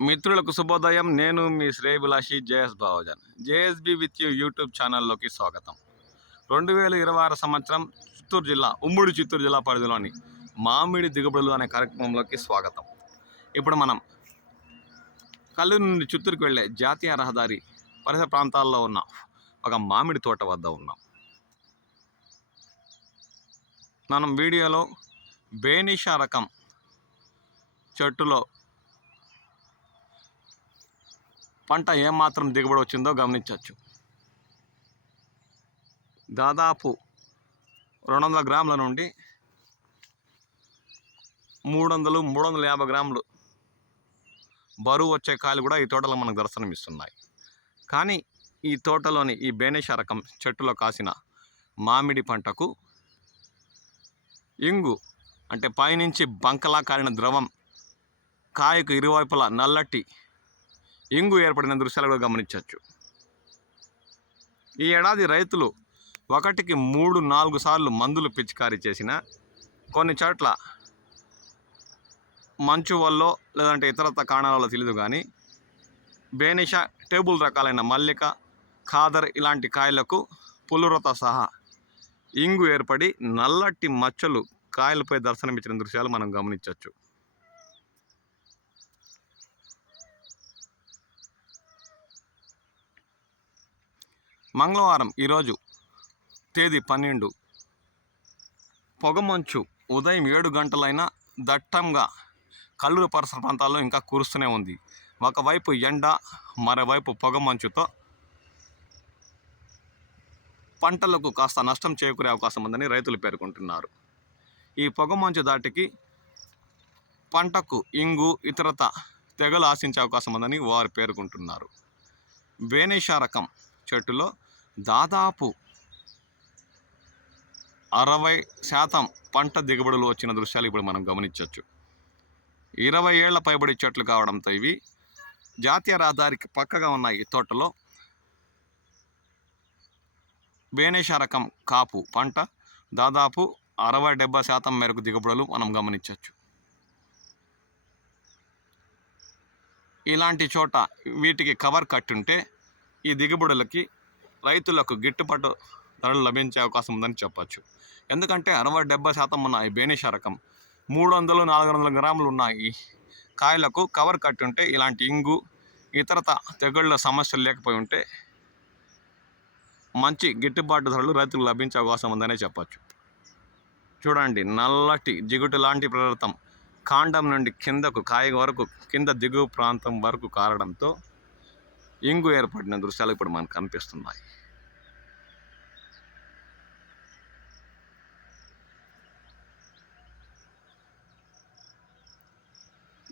మిత్రులకు శుభోదయం. నేను మీ శ్రేయభిలాషి JS Bhavajan. JSB with you YouTube ఛానల్లోకి స్వాగతం. 2026 సంవత్సరం ఉమ్మడి చిత్తూరు జిల్లా పరిధిలోని మామిడి దిగుబడులు అనే కార్యక్రమంలోకి స్వాగతం. ఇప్పుడు మనం కల్లూరు నుండి చిత్తూరుకు వెళ్ళే జాతీయ రహదారి పరిసర ప్రాంతాల్లో ఉన్న ఒక మామిడి తోట వద్ద ఉన్నాం. మనం వీడియోలో బేనిషా రకం చెట్టులో పంట ఏమాత్రం దిగుబడి వచ్చిందో గమనించవచ్చు. దాదాపు 200 గ్రాముల నుండి 300-350 గ్రాములు బరువు వచ్చే కాయలు కూడా ఈ తోటలో మనకు దర్శనమిస్తున్నాయి. కానీ ఈ తోటలోని ఈ బేనిషా రకం చెట్టులో కాసిన మామిడి పంటకు ఇంగు అంటే పైనుంచి బంకలా కారిన ద్రవం కాయకు ఇరువైపులా నల్లటి ఇంగు ఏర్పడిన దృశ్యాలు కూడా గమనించవచ్చు. ఈ ఏడాది రైతులు 1-3-4 సార్లు మందులు పిచికారీ చేసిన, కొన్ని చోట్ల మంచు వల్ల లేదంటే ఇతరత్ర కారణాల వల్ల తెలియదు కానీ బేనిషా టేబుల్ రకాలైన మల్లిక, ఖాదర్ ఇలాంటి కాయలకు పులురత సహా ఇంగు ఏర్పడి నల్లటి మచ్చలు కాయలపై దర్శనమిచ్చిన దృశ్యాలు మనం గమనించవచ్చు. మంగళవారం ఈరోజు తేదీ 12 పొగమంచు ఉదయం 7 గంటలైనా దట్టంగా కల్లూరు పరిసర ప్రాంతాల్లో ఇంకా కురుస్తూనే ఉంది. ఒకవైపు ఎండ, మరోవైపు పొగమంచుతో పంటలకు కాస్త నష్టం చేకూరే అవకాశం ఉందని రైతులు పేర్కొంటున్నారు. ఈ పొగమంచు దాటికి పంటకు ఇంగు ఇతరత తెగలు ఆశించే అవకాశం ఉందని వారు పేర్కొంటున్నారు. బేనిషా రకం చెట్టులో దాదాపు 60% పంట దిగుబడులు వచ్చిన దృశ్యాలు ఇప్పుడు మనం గమనించవచ్చు. 20 ఏళ్ల పైబడి చెట్లు కావడంతో ఇవి జాతీయ రహదారికి పక్కగా ఉన్న ఈ తోటలో బేనిషా రకం కాపు పంట దాదాపు 60-70% మేరకు దిగుబడులు మనం గమనించవచ్చు. ఇలాంటి చోట వీటికి కవర్ కట్టుంటే ఈ దిగుబడులకి రైతులకు గిట్టుబాటు ధరలు లభించే అవకాశం ఉందని చెప్పచ్చు. ఎందుకంటే 60-70% ఉన్న ఈ బేనిషా రకం 300-400 గ్రాములు ఉన్న ఈ కాయలకు కవర్ కట్టుంటే ఇలాంటి ఇంగు ఇతరత తెగుళ్ళ సమస్యలు లేకపోయి ఉంటే మంచి గిట్టుబాటు ధరలు రైతులకు లభించే అవకాశం ఉందనే చెప్పచ్చు. చూడండి, నల్లటి జిగుటు లాంటి పదార్థం కాండం నుండి కిందకు కాయ వరకు కింద దిగువ ప్రాంతం వరకు కారడంతో ఇంగు ఏర్పడిన దృశ్యాలు ఇప్పుడు మనకు కనిపిస్తున్నాయి.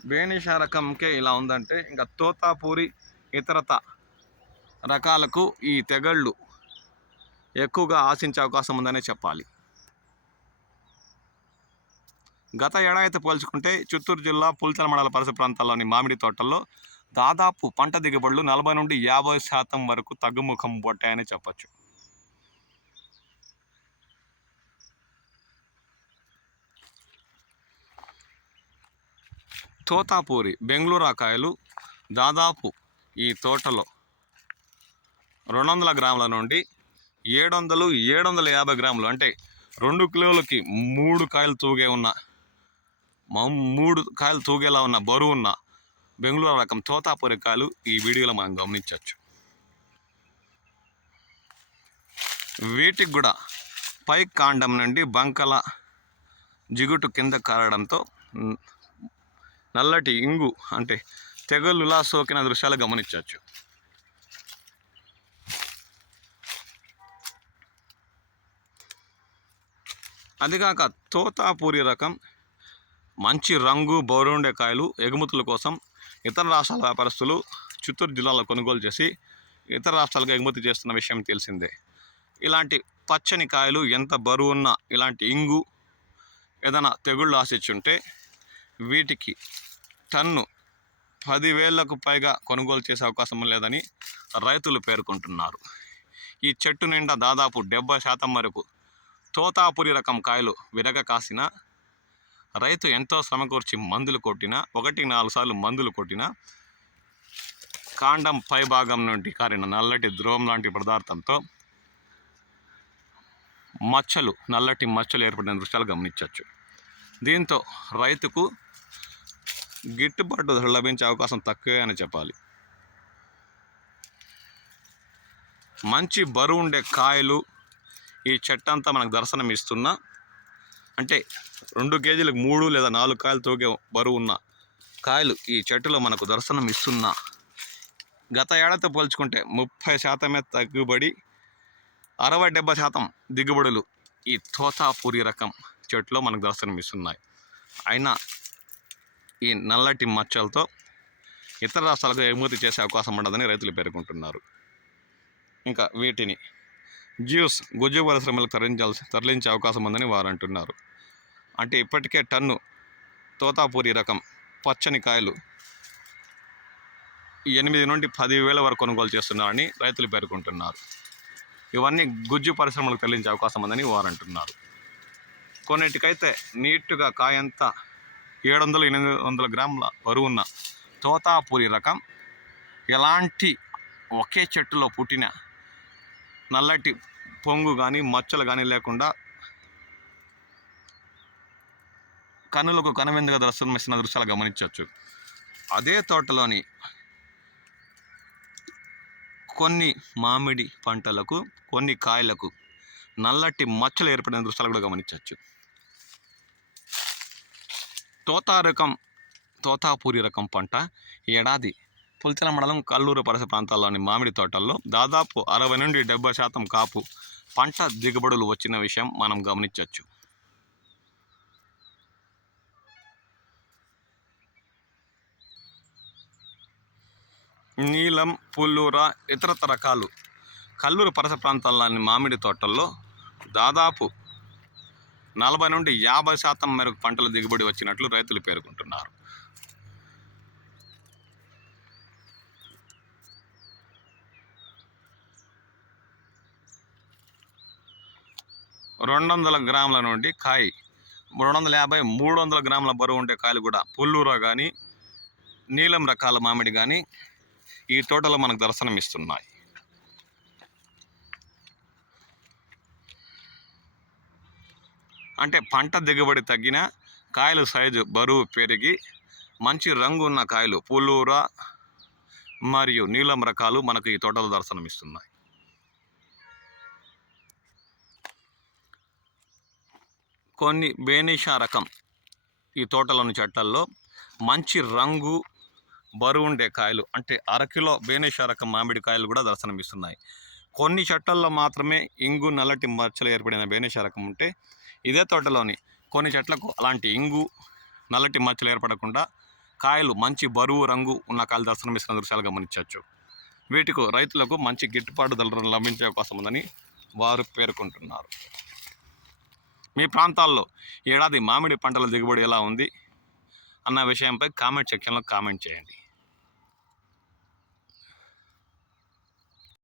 బేనిషా రకంకే ఇలా ఉందంటే ఇంకా తోతాపూరి ఇతరత రకాలకు ఈ తెగళ్ళు ఎక్కువగా ఆశించే అవకాశం ఉందనే చెప్పాలి. గత ఏడాదితో పోల్చుకుంటే చిత్తూరు జిల్లా పుల్చల మండల పరిసర ప్రాంతాల్లోని మామిడి తోటల్లో దాదాపు పంట దిగుబడులు 40-50% వరకు తగ్గుముఖం పట్టాయని చెప్పచ్చు. తోతాపూరి బెంగళూరు కాయలు దాదాపు ఈ తోటలో 200 గ్రాముల నుండి 700-750 గ్రాములు అంటే 2 కిలోలకి 3 కాయలు తూగేలా ఉన్న బరువు ఉన్న బెంగళూరు రకం తోతాపూరి కాయలు ఈ వీడియోలో మనం గమనించవచ్చు. వీటికి కూడా పై కాండం నుండి బంకల జిగుటు కింద కారడంతో నల్లటి ఇంగు అంటే తెగులులా సోకిన దృశ్యాలు గమనించవచ్చు. అదిగాక తోతాపూరి రకం మంచి రంగు బరువుండే కాయలు ఎగుమతుల కోసం ఇతర రాష్ట్రాల వ్యాపారస్తులు చిత్తూరు జిల్లాలో కొనుగోలు చేసి ఇతర రాష్ట్రాలకు ఎగుమతి చేస్తున్న విషయం తెలిసిందే. ఇలాంటి పచ్చని కాయలు ఎంత బరువున్నా ఇలాంటి ఇంగు ఏదైనా తెగుళ్ళు ఆశించుంటే వీటికి టన్ను 10,000కు పైగా కొనుగోలు చేసే అవకాశం లేదని రైతులు పేర్కొంటున్నారు. ఈ చెట్టు నిండా దాదాపు 70% వరకు తోతాపూరి రకం కాయలు విరగ కాసిన రైతు ఎంతో శ్రమ కూర్చి మందులు కొట్టినా 1-4 సార్లు మందులు కొట్టినా కాండం పై భాగం నుండి కారిన నల్లటి ద్రోవం లాంటి పదార్థంతో నల్లటి మచ్చలు ఏర్పడిన దృశ్యాలు గమనించవచ్చు. దీంతో రైతుకు గిట్టుబాటు ధర లభించే అవకాశం తక్కువే అని చెప్పాలి. మంచి బరువు ఉండే కాయలు ఈ చెట్టు అంతా మనకు దర్శనం ఇస్తున్నా, అంటే 2 కేజీలకు 3 లేదా 4 కాయలు తూగే బరువు ఉన్న కాయలు ఈ చెట్టులో మనకు దర్శనం ఇస్తున్నా గత ఏడాదితో పోల్చుకుంటే 30% తగ్గుబడి, 60-70% దిగుబడులు ఈ తోతాపూరి రకం చెట్లో మనకు దర్శనం ఇస్తున్నాయి. అయినా ఈ నల్లటి మచ్చలతో ఇతర రాష్ట్రాలకు ఎగుమతి చేసే అవకాశం ఉండదని రైతులు పేర్కొంటున్నారు. ఇంకా వీటిని గుజ్జు పరిశ్రమలకు తరలించే అవకాశం ఉందని వారు అంటున్నారు. అంటే ఇప్పటికే టన్ను తోతాపూరి రకం పచ్చని కాయలు 8 నుండి 10,000 వరకు కొనుగోలు చేస్తున్నారని రైతులు పేర్కొంటున్నారు. ఇవన్నీ గుజ్జు పరిశ్రమలకు తరలించే అవకాశం ఉందని వారు అంటున్నారు. కొన్నిటికైతే నీట్గా కాయంతా 700-800 గ్రాముల బరువున్న తోతాపూరి రకం ఎలాంటి ఒకే చెట్టులో పుట్టిన నల్లటి పొంగు కానీ మచ్చలు కానీ లేకుండా కనులకు కనువిందుగా దర్శనమిస్తున్న దృశ్యాలు గమనించవచ్చు. అదే తోటలోని కొన్ని మామిడి పంటలకు, కొన్ని కాయలకు నల్లటి మచ్చలు ఏర్పడిన దృశ్యాలు కూడా గమనించవచ్చు. తోతాపూరి రకం పంట ఏడాది పుల్చల మండలం కల్లూరు పరిసర ప్రాంతాల్లోని మామిడి తోటల్లో దాదాపు 60 నుండి 70% కాపు పంట దిగుబడులు వచ్చిన విషయం మనం గమనించవచ్చు. నీలం, పుల్లూర, ఇతరత్ర రకాలు కల్లూరు పరిసర ప్రాంతాల్లోని మామిడి తోటల్లో దాదాపు 40 నుండి 50% మేరకు పంటల దిగుబడి వచ్చినట్లు రైతులు పేర్కొంటున్నారు. $200 గ్రాముల నుండి కాయ 250-300 గ్రాముల బరువు ఉండే కాయలు కూడా పుల్లూర కానీ, నీలం రకాల మామిడి కానీ ఈ తోటలో మనకు దర్శనం ఇస్తున్నాయి. అంటే పంట దిగుబడి తగ్గిన కాయలు సైజు బరువు పెరిగి మంచి రంగు ఉన్న కాయలు పుల్లూర మరియు నీలం రకాలు మనకు ఈ తోటలో దర్శనం ఇస్తున్నాయి. కొన్ని బేనిషా రకం ఈ తోటలోని చెట్లల్లో మంచి రంగు బరువు ఉండే కాయలు, అంటే 1/2 కిలో బేనిషా రకం మామిడి కాయలు కూడా దర్శనం ఇస్తున్నాయి. కొన్ని చెట్లల్లో మాత్రమే ఇంగు, నల్లటి మచ్చలు ఏర్పడిన బేనిషా రకం ఉంటే, ఇదే తోటలోని కొన్ని చెట్లకు అలాంటి ఇంగు, నల్లటి మచ్చలు ఏర్పడకుండా కాయలు మంచి బరువు, రంగు ఉన్న కాయలు దర్శనమిస్తున్న దృశ్యాలు గమనించవచ్చు. వీటికి రైతులకు మంచి గిట్టుబాటు ధరలు లభించే అవకాశం ఉందని వారు పేర్కొంటున్నారు. మీ ప్రాంతాల్లో ఏడాది మామిడి పంటల దిగుబడి ఎలా ఉంది అన్న విషయంపై కామెంట్ సెక్షన్లో కామెంట్ చేయండి.